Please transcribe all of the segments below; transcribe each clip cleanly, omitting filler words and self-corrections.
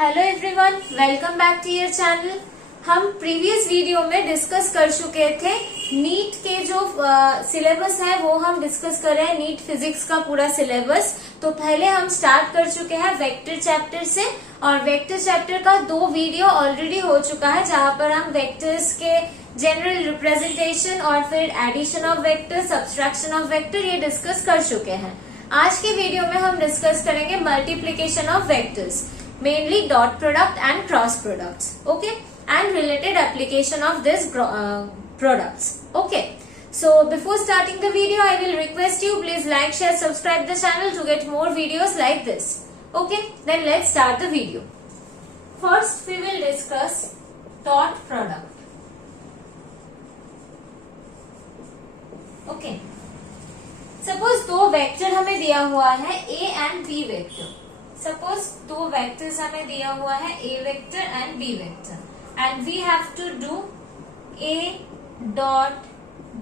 Hello everyone, welcome back to your channel. हम previous video में discuss कर चुके थे नीट के जो सिलेबस है वो हम डिस्कस कर रहे हैं, नीट फिजिक्स का पूरा सिलेबस। तो पहले हम स्टार्ट कर चुके हैं वेक्टर चैप्टर से, और वेक्टर चैप्टर का 2 वीडियो ऑलरेडी हो चुका है जहां पर हम वेक्टर्स के जनरल रिप्रेजेंटेशन और फिर addition of vector, subtraction of vector ये डिस्कस कर चुके हैं। आज के वीडियो में हम डिस्कस करेंगे multiplication of vectors, mainly dot product and cross products, okay, and related application of this products, okay. So before starting the video, I will request you please like, share, subscribe the channel to get more videos like this, okay. Then let's start the video. First we will discuss dot product, okay. Suppose दो vector हमें दिया हुआ है a and b vector. Suppose 2 vectors हमें दिया हुआ है A vector and B vector, and we have to do A dot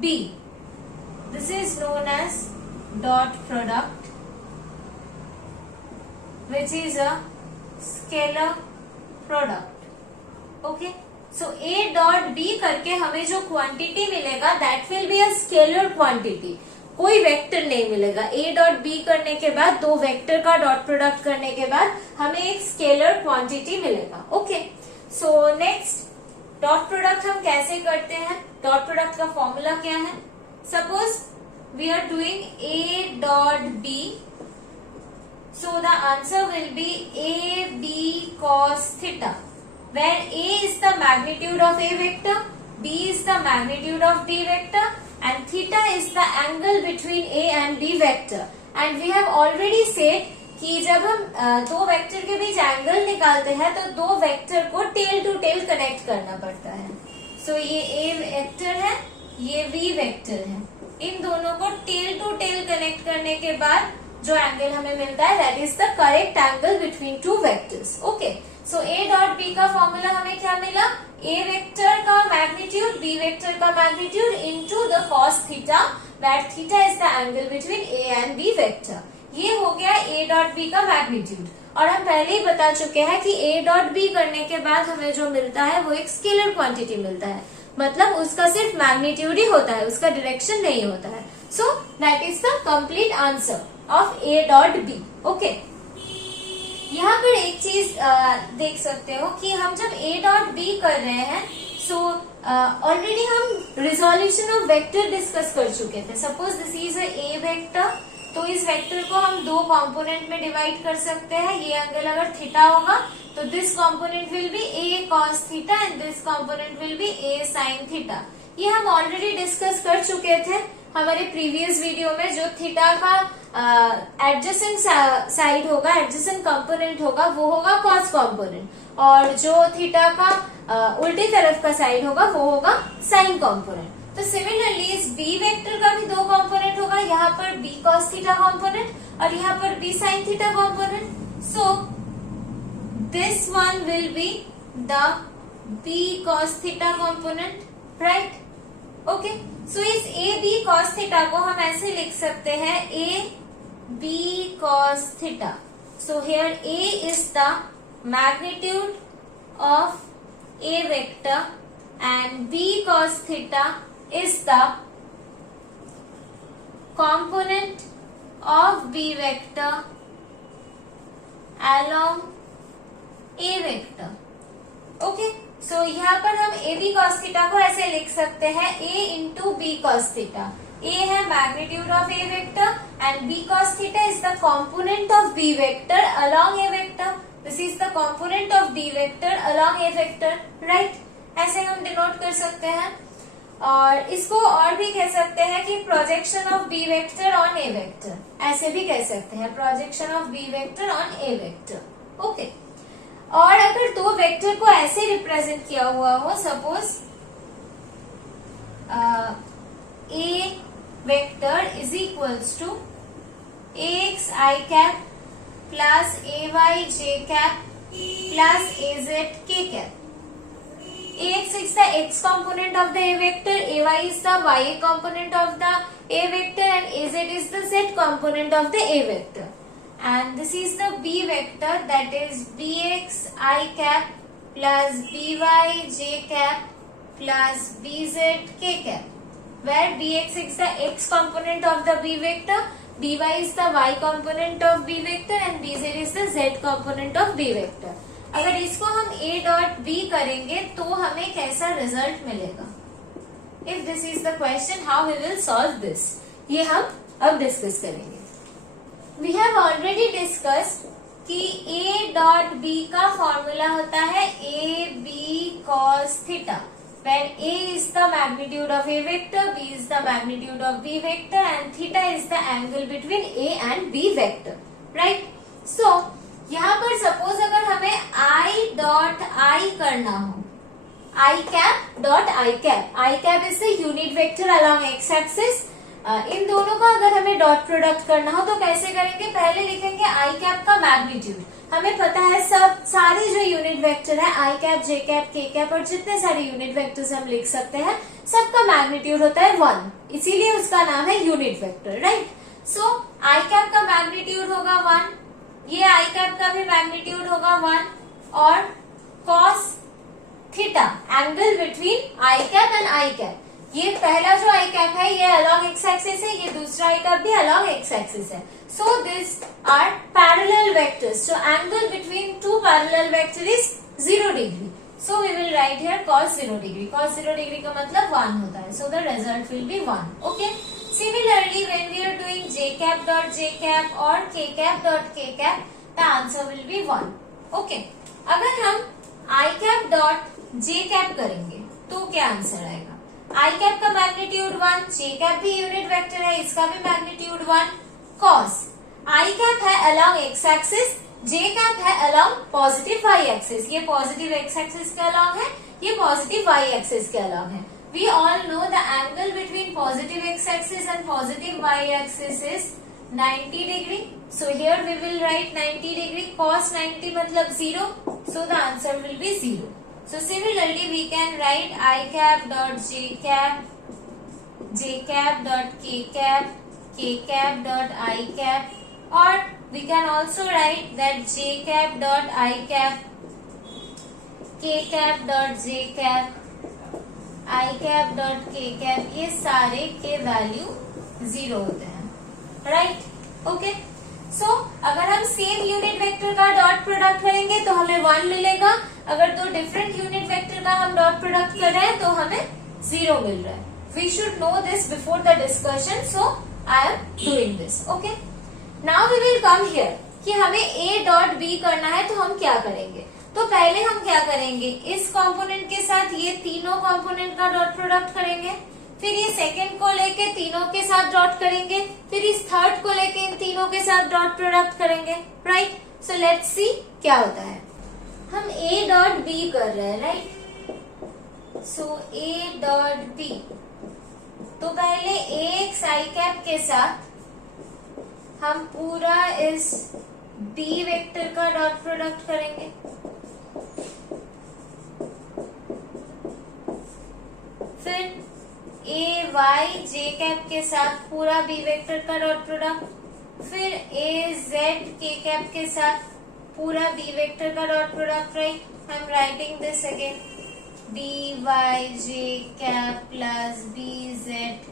B। This is known as dot product which is a scalar product, okay. So A dot B करके हमें जो quantity मिलेगा that will be a scalar quantity, कोई vector नहीं मिलेगा। A dot B करने के बाद 2 वेक्टर का डॉट प्रोडक्ट करने के बाद हमें एक स्केलर क्वांटिटी मिलेगा, okay. So next dot product हम कैसे करते हैं, डॉट प्रोडक्ट का फॉर्मूला क्या है। Suppose we are doing A dot B, so the answer will be A B cos theta, where A is the magnitude of A vector, B is the magnitude of B vector, and theta is the angle between A and B vector. And we have already said कि जब हम 2 vector के बीच angle निकालते हैं तो 2 vector को tell to tell connect करना पड़ता है। सो ये A वेक्टर है, ये B वेक्टर है, इन दोनों को टेल टू टेल कनेक्ट करने के बाद जो एंगल हमें मिलता है that is the correct angle between 2 vectors, okay. So A dot B का फॉर्मूला हमें क्या मिला, A वेक्टर का मैग्नीट्यूड B वेक्टर का magnitude into the cos theta, that theta is the angle between A and B vector. ये हो गया A dot B का मैग्नीट्यूड, और हम पहले ही बता चुके हैं कि A डॉट B करने के बाद हमें जो मिलता है वो एक स्केलर क्वांटिटी मिलता है, मतलब उसका सिर्फ मैग्नीट्यूड ही होता है, उसका डायरेक्शन नहीं होता है। So that is the complete answer of A dot B, okay. यहाँ पर एक चीज देख सकते हो कि हम जब A डॉट B कर रहे हैं, सो ऑलरेडी हम रिजोल्यूशन ऑफ वेक्टर डिस्कस कर चुके थे। Suppose this is A vector, तो इस वेक्टर को हम 2 कंपोनेंट में डिवाइड कर सकते हैं। ये एंगल अगर थीटा होगा तो this component will be A cos theta and this component will be A sin theta. ये हम ऑलरेडी डिस्कस कर चुके थे हमारे प्रीवियस वीडियो में। जो थीटा का एडजेसेंट साइड होगा, एडजेसेंट कंपोनेंट होगा, वो होगा कॉस कंपोनेंट, और जो थीटा का उल्टी तरफ का साइड होगा वो होगा साइन कंपोनेंट। तो सिमिलरली इस B वेक्टर का भी 2 कंपोनेंट होगा, यहाँ पर B cos थीटा कंपोनेंट और यहाँ पर B sin theta component. So this one will be the B cos theta component, right, okay. So इस A B cos थीटा को हम ऐसे लिख सकते हैं A B cos theta. So here A is the magnitude of A vector and B cos theta is the component of B vector along A vector, okay. So यहाँ पर हम A B cos theta को ऐसे लिख सकते हैं A into B cos theta. A है magnitude of A vector and B cos theta is the component of B vector along A vector. This is the component of B vector along A vector, right? ऐसे हम denote कर सकते हैं, और इसको और भी कह सकते हैं कि projection of B vector on A vector, ऐसे भी कह सकते हैं projection of B vector on A vector, okay. और अगर 2 वेक्टर को ऐसे रिप्रेजेंट किया हुआ हो, suppose A vector is equals to ax i cap plus ay j cap plus az k cap. Ax is the x component of the A vector, Ay is the y component of the A vector, and Az is the z component of the A vector. and this is the b vector, that is bx I cap plus by j cap plus bz k cap, where bx is the x component of the b vector, by is the y component of b vector and bz is the z component of b vector. अगर इसको हम a dot b करेंगे तो हमें कैसा result मिलेगा? If this is the question, how we will solve this? ये हम अब डिस्कस करेंगे. We have already discussed कि a डॉट b का फॉर्मूला होता है a b cos theta, where a is the magnitude of a vector, b is the magnitude of b vector and theta is the angle between a and b vector, right? So यहाँ पर suppose अगर हमें i dot i करना हो, i cap dot i cap is the unit vector along x axis. इन दोनों का अगर हमें डॉट प्रोडक्ट करना हो तो कैसे करेंगे? पहले लिखेंगे i कैप का मैग्नीट्यूड. हमें पता है सब सारे जो यूनिट वेक्टर है i cap, j cap, k cap और जितने सारे यूनिट वेक्टर्स हम लिख सकते हैं, सबका मैग्नीट्यूड होता है 1, इसीलिए उसका नाम है unit vector, right? So i cap का मैग्नीट्यूड होगा 1, ये आई कैप का भी मैग्नीट्यूड होगा 1 और cos theta angle between I cap and I cap. ये पहला जो आई कैप है ये अलोंग एक्स एक्सिस है, ये दूसरा आई कैप भी अलोंग एक्स एक्सिस है. So this are parallel vectors. So angle between two parallel vector is 0 degree. So we will write here cos 0 degree. cos 0 degree का मतलब 1 होता है. So the result will be 1. Okay. Similarly, when we are doing j cap dot j cap or k cap dot k cap, the answer will be 1. Okay. अगर हम I cap dot j cap करेंगे तो क्या answer आएगा? I cap का magnitude 1, j cap भी unit vector है, इसका भी मैग्नीट्यूड 1. cos I cap है along x axis, j cap है along पॉजिटिव y एक्सिस. ये पॉजिटिव x एक्सिस के along है, ये पॉजिटिव y एक्सिस के along है. We all know the angle between positive x-axis and positive y-axis is 90 degree. So here we will write 90 degree. Cos 90 मतलब 0. So the answer will be 0. So similarly we can write I cap dot j cap dot k cap dot I cap, or we can also write that j cap dot I cap, k cap dot j cap, I cap dot K cap, ये सारे के value 0 होते हैं, right? Okay. सो अगर हम same unit vector का dot product करेंगे तो हमें 1 मिलेगा. अगर दो डिफरेंट यूनिट वेक्टर का हम डॉट प्रोडक्ट कर रहे हैं तो हमें 0 मिल रहा है. We should know this before the discussion, so I am doing this. Okay. Now we will come here कि हमें a डॉट b करना है तो हम क्या करेंगे? तो पहले हम क्या करेंगे? इस कंपोनेंट के साथ ये तीनों कंपोनेंट का डॉट प्रोडक्ट करेंगे, फिर ये सेकंड को लेके तीनों के साथ डॉट करेंगे, फिर इस थर्ड को लेके इन तीनों के साथ डॉट प्रोडक्ट करेंगे, राइट? सो लेट्स सी क्या होता है. हम a डॉट b कर रहे हैं, right? So a dot b, तो पहले ax आई कैप के साथ हम पूरा इस b वेक्टर का डॉट प्रोडक्ट करेंगे. फिर a y j कैप के साथ पूरा b वेक्टर का डॉट प्रोडक्ट, फिर a z k कैप के साथ पूरा b वेक्टर का dot product, right? I am writing this again, b y j cap plus b z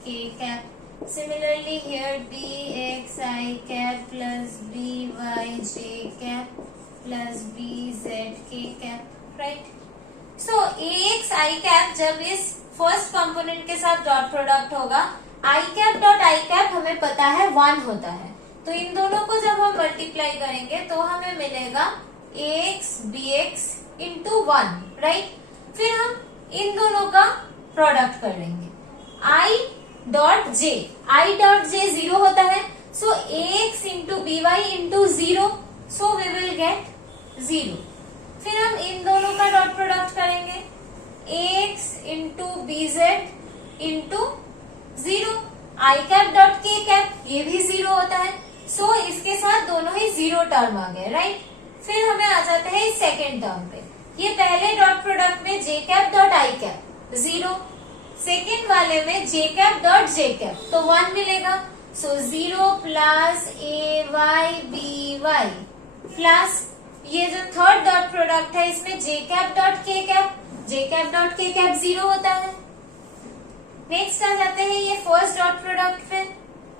k cap. Similarly here bx I cap plus by j cap plus bz k cap, right? So ax I cap जब इस first component के साथ dot product होगा, आई cap dot I cap हमें पता है 1 होता है, तो इन दोनों को जब हम मल्टीप्लाई करेंगे तो हमें मिलेगा ax bx into 1, राइट? फिर हम इन दोनों का प्रोडक्ट कर लेंगे. i डॉट जे 0 होता है, so ax into by into 0, so we will get 0. फिर हम इन दोनों का डॉट प्रोडक्ट करेंगे, ax into bz into 0, I cap dot K cap, ये भी 0 होता है, सो इसके साथ दोनों ही 0 टर्म आ गए, राइट? फिर हमें आ जाते हैं इस सेकेंड टर्म पे. ये पहले डॉट प्रोडक्ट में j cap dot I cap 0, second वाले में j cap dot j cap, तो 1 मिलेगा. So 0 plus ay by Y plus ये जो थर्ड डॉट प्रोडक्ट है इसमें J cap dot K cap, J cap dot K cap 0 होता है। नेक्स्ट आ जाते हैं ये फर्स्ट डॉट प्रोडक्ट पे,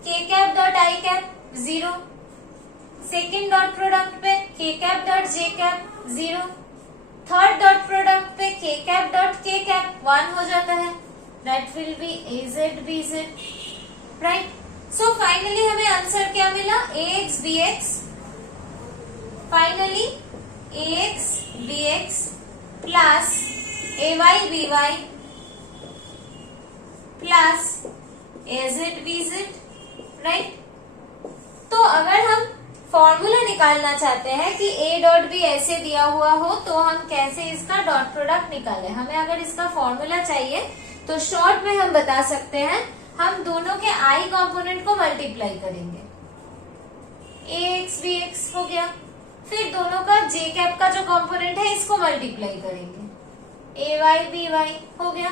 के cap dot I cap 0, second dot product पे के cap dot J cap 0, third dot product पे के कैप डॉट के कैप 1 हो जाता है, that will B AZ BZ, right. So finally हमें आंसर क्या मिला, AX BX, finally AX BX plus AY BY plus AZ BZ, right. तो अगर हम फॉर्मूला निकालना चाहते हैं कि A डॉट बी ऐसे दिया हुआ हो तो हम कैसे इसका डॉट प्रोडक्ट निकालें, हमें अगर इसका फॉर्मूला चाहिए तो शॉर्ट में हम बता सकते हैं, हम दोनों के I कंपोनेंट को मल्टीप्लाई करेंगे, AX BX हो गया, फिर दोनों का J कैप का जो कंपोनेंट है इसको मल्टीप्लाई करेंगे, AY BY हो गया,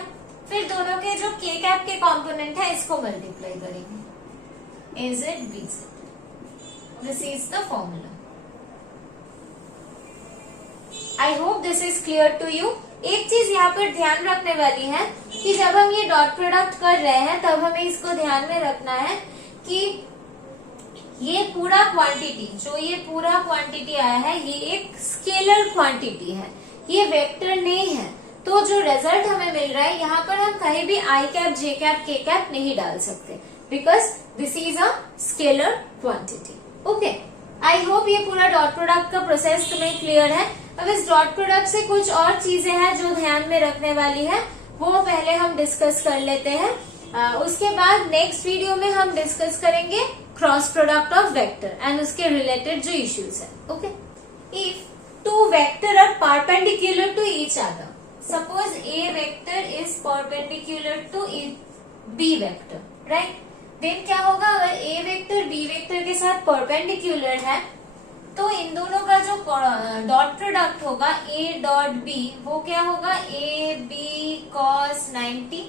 फिर दोनों के जो K कैप के कंपोनेंट है इसको मल्टीप्लाई करेंगे, AZ BZ। This is the formula. I hope this is clear to you. एक चीज यहाँ पर ध्यान रखने वाली है कि जब हम ये डॉट प्रोडक्ट कर रहे हैं तब हमें इसको ध्यान में रखना है कि ये पूरा क्वांटिटी, जो ये पूरा क्वांटिटी आया है ये एक स्केलर क्वांटिटी है, ये वेक्टर नहीं है। तो जो रिजल्ट हमें मिल रहा है यहाँ पर हम कहीं भी आई कैप जे कैप के कैप नहीं डाल सकते, because this is a scalar quantity. Okay, I hope ये पूरा डॉट प्रोडक्ट का प्रोसेस तुम्हें क्लियर है। अब इस डॉट प्रोडक्ट से कुछ और चीजें हैं जो ध्यान में रखने वाली है, वो पहले हम डिस्कस कर लेते हैं। उसके बाद नेक्स्ट वीडियो में हम डिस्कस करेंगे cross product of vector and उसके रिलेटेड जो इश्यूज है। Okay, if two vector are perpendicular to each other, suppose A vector is perpendicular to B vector, right, then क्या होगा, अगर ए वेक्टर बी वेक्टर के साथ परपेंडिकुलर है तो इन दोनों का जो डॉट प्रोडक्ट होगा ए डॉट बी, वो क्या होगा, A B cos 90,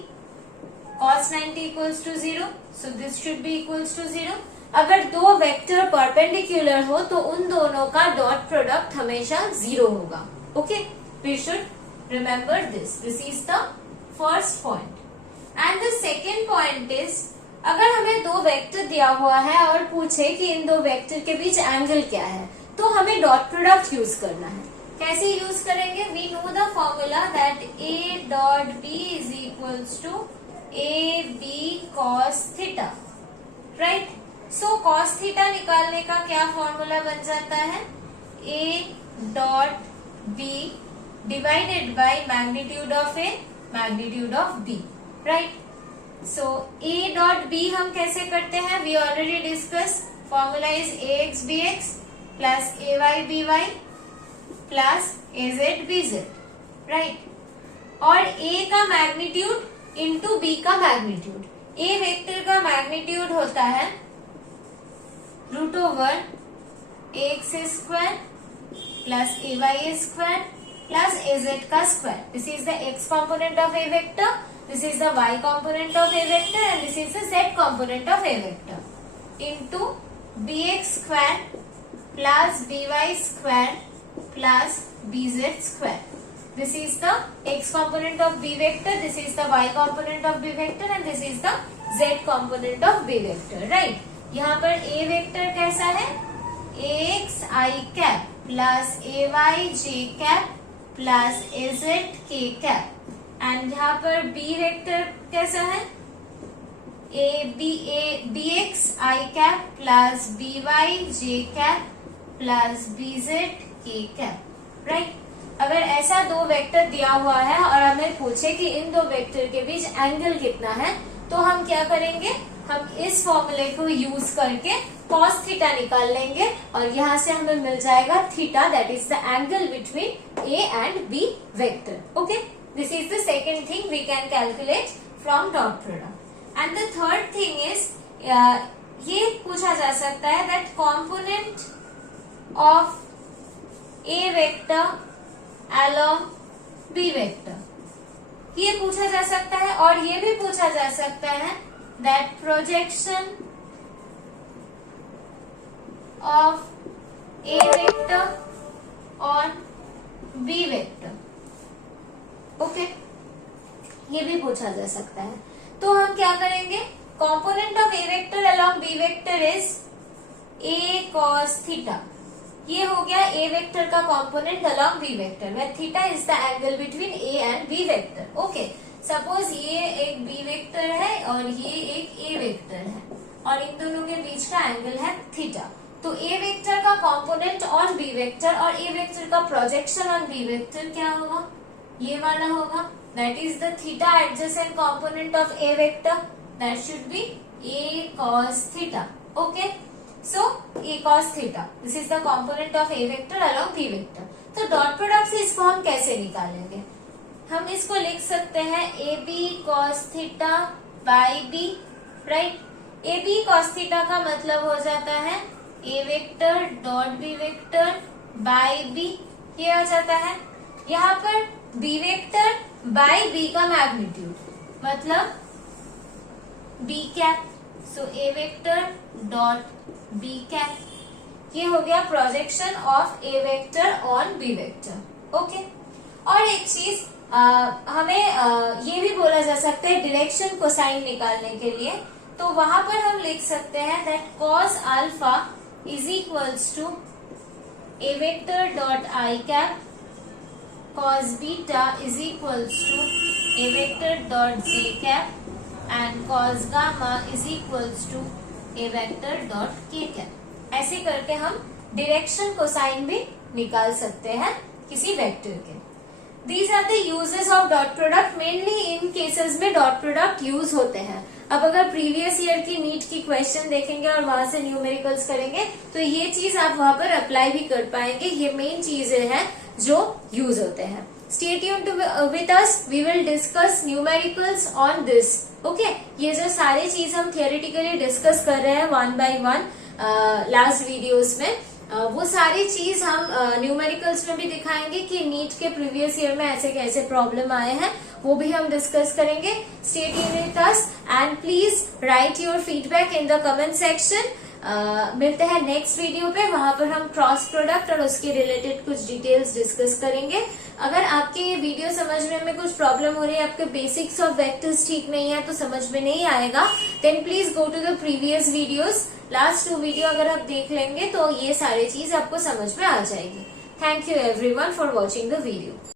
cos 90 equals to 0, so this should be equals to 0। अगर दो वेक्टर परपेंडिकुलर हो तो उन दोनों का डॉट प्रोडक्ट हमेशा 0 होगा। Okay, we should remember this is the first point. And the second point is, अगर हमें दो वेक्टर दिया हुआ है और पूछे कि इन दो वेक्टर के बीच एंगल क्या है, तो हमें डॉट प्रोडक्ट यूज करना है। कैसे यूज करेंगे, we know the formula that A dot B is equals to A B cos theta, right. So cos theta निकालने का क्या फॉर्मूला बन जाता है, A dot B divided by magnitude of A, magnitude of B, right. So A dot B हम कैसे करते हैं, we already discuss, formula is AX BX plus AY BY plus AZ BZ, right. और A का magnitude into B का magnitude, A vector का magnitude होता है √over AX square plus AY square plus AZ का square. This is the X component of A vector, this is the Y component of A vector and this is the Z component of A vector, into BX square plus BY square plus BZ square. This is the X component of B vector, this is the Y component of B vector and this is the Z component of B vector, right? यहाँ पर A vector कैसा है, AX I cap plus AY J cap plus AZ K cap, and यहाँ पर B vector कैसा है, B x आई cap plus B Y जे cap plus B Z के cap, right. अगर ऐसा दो वेक्टर दिया हुआ है और हमें पूछे कि इन दो वेक्टर के बीच एंगल कितना है, तो हम क्या करेंगे, हम इस फॉर्मूले को यूज करके cos थीटा निकाल लेंगे और यहाँ से हमें मिल जाएगा theta, that is the angle between A and B vector. Okay, this is the second thing we can calculate from dot product. And the third thing is, ये पूछा जा सकता है that component of A vector along B vector, ये पूछा जा सकता है। और ये भी पूछा जा सकता है that projection of A vector और बी वेक्टर। ओके, ये भी पूछा जा सकता है। तो हम क्या करेंगे, component of A vector along B vector is A cos theta. ये हो गया ए वेक्टर का component along B vector, where theta is the angle between A and B vector. Okay, suppose ये एक बी वेक्टर है और ये एक ए वेक्टर है और इन दोनों के बीच का एंगल है थीटा। तो ए वेक्टर का कॉम्पोनेंट ऑन बी वेक्टर और ए वेक्टर का प्रोजेक्शन ऑन बी वेक्टर क्या होगा, ये वाला होगा, that is the theta adjacent component of A vector, that should be A cos theta. Okay, so A cos theta, this is the component of A vector along B vector. तो dot product से इसको हम कैसे निकालेंगे, हम इसको लिख सकते हैं A B cos theta by B, right. A B cos theta का मतलब हो जाता है A vector dot B vector by B, ये हो जाता है। यहाँ पर बी वेक्टर बाई बी का मैग्नीट्यूड मतलब B cap, so A vector dot B cap, ये हो गया projection of A vector on B vector. Okay, और एक चीज हमें ये भी बोला जा सकता है डायरेक्शन कोसाइन निकालने के लिए, तो वहां पर हम लिख सकते हैं that cos alpha is equals to A vector dot I cap, cos beta is equals to a vector dot j cap and cos gamma is equals to a vector dot k cap। ऐसे करके हम direction cosine भी निकाल सकते हैं किसी vector के। These are the uses of dot product, mainly in cases में डॉट प्रोडक्ट यूज होते हैं। अब अगर प्रीवियस ईयर की नीट की क्वेश्चन देखेंगे और वहां से न्यूमेरिकल्स करेंगे तो ये चीज आप वहां पर अप्लाई भी कर पाएंगे। ये मेन चीजें हैं जो यूज होते हैं। Stay tuned with us, we will discuss numericals on this. Okay, ये जो सारी चीज हम थियोरेटिकली डिस्कस कर रहे हैं one by one last videos में, वो सारी चीज हम न्यूमेरिकल्स में भी दिखाएंगे कि नीट के प्रीवियस ईयर में ऐसे कैसे प्रॉब्लम आए हैं, वो भी हम डिस्कस करेंगे। Stay tuned with us and please write your feedback in the comment section. मिलते हैं नेक्स्ट वीडियो पे, वहां पर हम क्रॉस प्रोडक्ट और उसके रिलेटेड कुछ डिटेल्स डिस्कस करेंगे। अगर आपके ये वीडियो समझने में कुछ प्रॉब्लम हो रही है, आपके बेसिक्स ऑफ वेक्टर्स ठीक नहीं है तो समझ में नहीं आएगा, then please go to the previous videos. Last 2 video अगर आप देख लेंगे तो ये सारी चीज आपको समझ में आ जाएगी। Thank you everyone for watching the video.